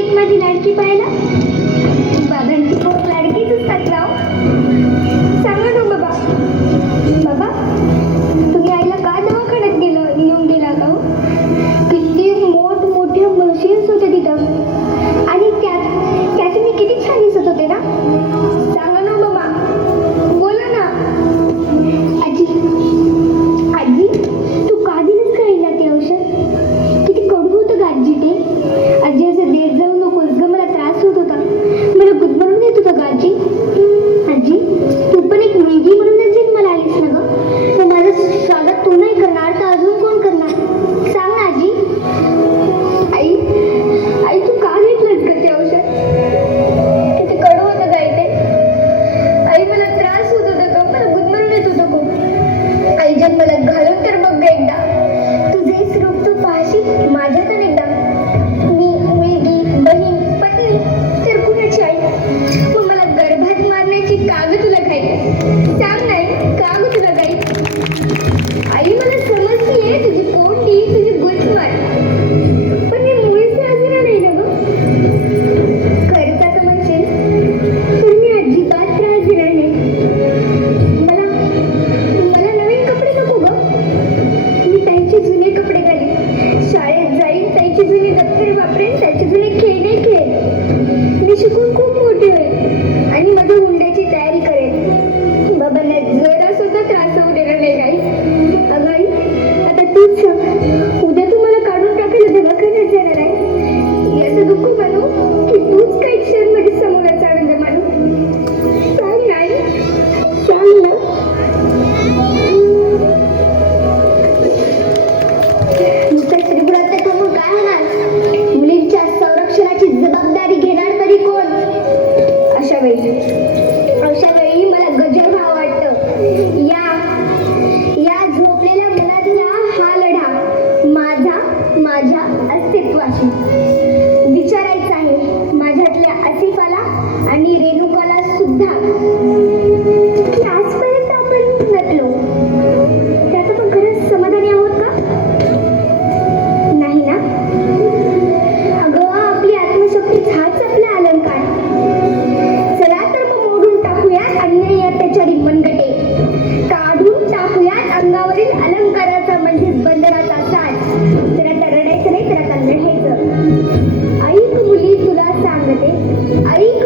एक माझी लाडकी पाहिला? बाबांची खोक Thank you. Ahí.